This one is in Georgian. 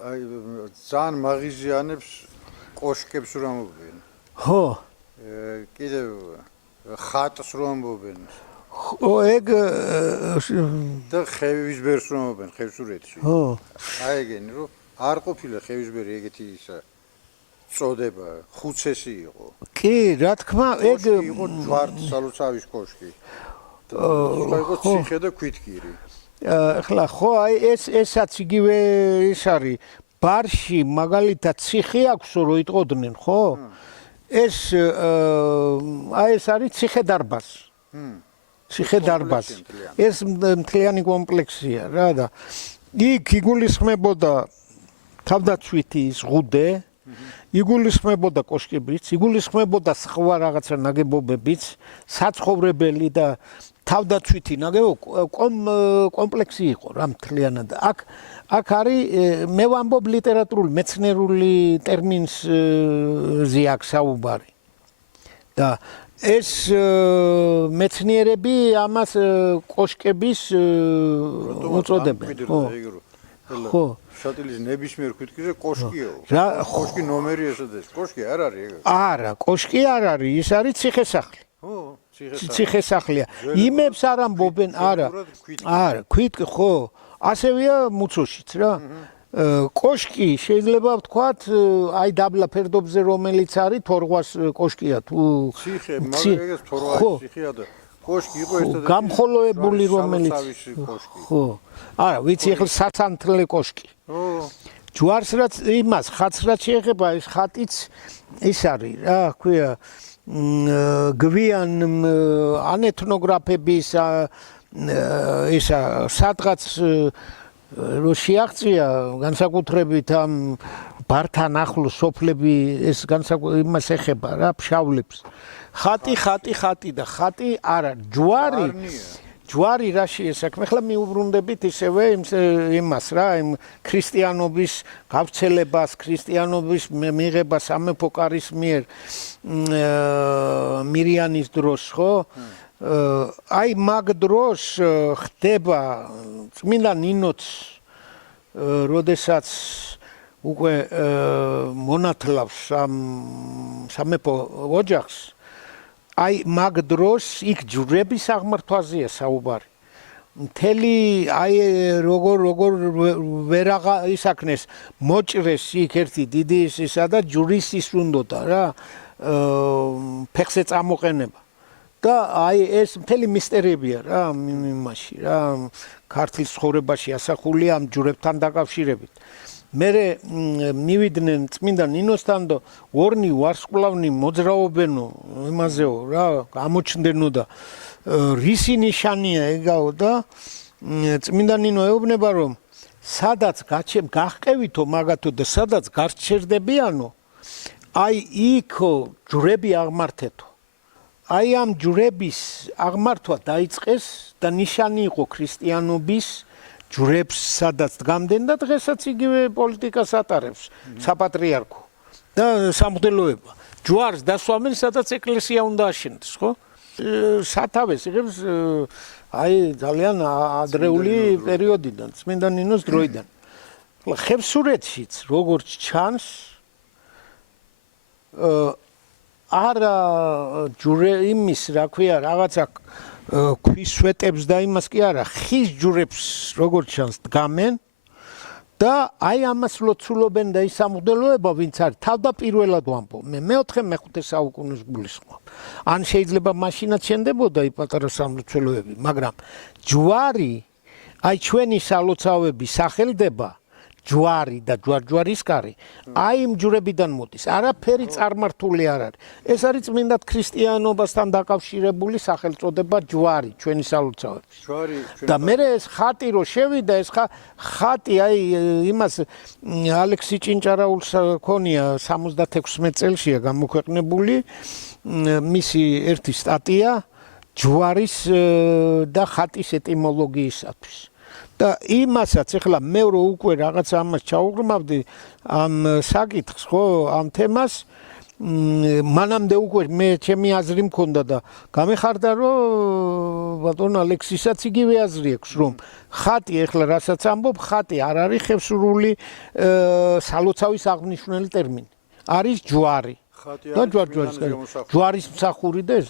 აი ძალიან მაღიზიანებს კოშკებს რომ ამბობენ. ხო. კიდევ ხატს რომ ამბობენ. ეგ და ხევისბერს რომ ამბობენ ხევსურეთში. ხო. აი ეგენი რომ არ ყოფილა ხევისბერი ეგეთი ისა წოდება, ხუცესი იყო. კი, რა თქმა, ეგ იყო ჯვართსალოცავის კოშკი. იყო ციხე და ქვითკირი. ახლა ხო, აი ესაც იგივე ის არის. ბარში მაგალითად ციხე აქვს რომ იტყოდნენ, ხო? ეს აი ეს არის ციხე-დარბაზი. ციხე-დარბაზი. ეს მთლიანი კომპლექსია რა და იქ იგულისხმებოდა თავდაცვითი ზღუდე, იგულისხმებოდა კოშკებიც, იგულისხმებოდა სხვა რაღაცა ნაგებობებიც, საცხოვრებელი და თავდაცვითი კომპლექსი იყო რა მთლიანად. აქ არის მე ვამბობ ლიტერატურული, მეცნიერული ტერმინზე აქ საუბარი. და ეს მეცნიერები ამას კოშკების უწოდებენ. ხო. შატილის ნებისმიერ ქვითკირზე კოშკიო. კოშკი ნომერი ესედეს. კოშკი არ არის ეგ. არა, კოშკი არ არის, ის არის ციხესახლი. ხო, ციხესახლია. იმებს არ ამბობენ, არა. არა, ქვითკი ხო. ასევეა მუცოშიც რა. კოშკი შეიძლება ვთქვათ, აი დაბლა ფერდობზე რომელიც არის, თორღვას კოშკია თუ ციხე, მაგრამ ეგეც თორღვას ციხეა და კოშკი იყო ერთადერთი გამხოლოებული რომელიც ხო. არა, ვიცი ახლა საცანთლე კოშკი. ხო. ჯვარს რაც იმას ხატს რაც შეეხება, ეს ხატიც ის არის რა, ქვია გვიან ან ეთნოგრაფების ისა სადღაც რო შეაღწია განსაკუთრებით ამ ბართან ახლოს სოფლები ეს იმას ეხება რა ფშავლებს ხატი და ხატი არა ჯვარი რა შეესაქმე ახლა მიუბრუნდებით ისევე იმას რა იმ ქრისტიანობის გავრცელებას ქრისტიანობის მიღებას სამეფო კარის მიერ მირიანის დროს ხო აი მაგ დროს ხდება წმინდა ნინოც როდესაც უკვე მონათლავს სამეფო ოჯახს აი მაგ დროს იქ ჯვრების აღმართვაზეა საუბარი მთელი აი როგორ ვერაღა ისაქნეს მოჭრეს იქ ერთი დიდი ისა და ჯვრის ის უნდოდა რა ფეხზე წამოყენება და აი ეს მთელი მისტერიებია რა იმაში რა ქართლის ცხოვრებაში ასახულია ამ ჯვრებთან დაკავშირებით მერე მივიდნენ წმინდა ნინოსთან და ორნი ვარსკვლავნი მოძრაობენო იმაზეო რა გამოჩნდენო და რისი ნიშანია ეგაო და წმინდა ნინო ეუბნება რომ სადაც გახყევითო მაგათო და სადაც გარჩერდებიანო აი იქო ჯვრები აღმართეთო აი ამ ჯვრების აღმართვა დაიწყეს და ნიშანი იყო ქრისტიანობის ჯვრებს სადაც დგამდნენ და დღესაც იგივე პოლიტიკას ატარებს საპატრიარქო და სამღვდელოება ჯვარს დასვამენ სადაც ეკლესია უნდა აშენდეს ხო სათავეს იღებს აი ძალიან ადრეული პერიოდიდან წმინდა ნინოს დროიდან ხევსურეთშიც როგორც ჩანს არა ჯვრე იმის რა ქვია რაღაცა ქვის სვეტებს და იმას კი არა ხის ჯვრებს როგორც ჩანს დგამენ და აი ამას ლოცულობენ და ის სამღვდელოება ვინც არის თავდაპირველად ვამბობ მე მეოთხე მეხუთე საუკუნეს გულისხმობ ან შეიძლება მაშინაც შენდებოდა აი პატარა სამლოცველოები მაგრამ ჯვარი აი ჩვენი სალოცავები სახელდება ჯვარი და ჯვარჯვარისკარი აი იმ ჯვრებიდან მოდის არაფერი წარმართული არ არის ეს არის წმინდად ქრისტიანობასთან დაკავშირებული სახელწოდება ჯვარი ჩვენი სალოცავების და მე ეს ხატი რო შევიდა ეს ხატი აი იმას ალექსი ჭინჭარაულს ქონია 76 წელშია გამოქვეყნებული მისი ერთი სტატია ჯვარის და ხატის ეტიმოლოგიისათვის და იმასაც ახლა მე რო უკვე რაღაც ამას ჩაუღრმავდი ამ საკითხს ხო ამ თემას მანამდე უკვე მე ჩემი აზრი მქონდა და გამეხარდა რომ ბატონ ალექსისაც იგივე აზრი აქვს რომ ხატი ეხლა რასაც ამბობ ხატი არ არის ხევსურული სალოცავის აღნიშნული ტერმინი არის ჯვარი და ჯვარის მსახური და ეს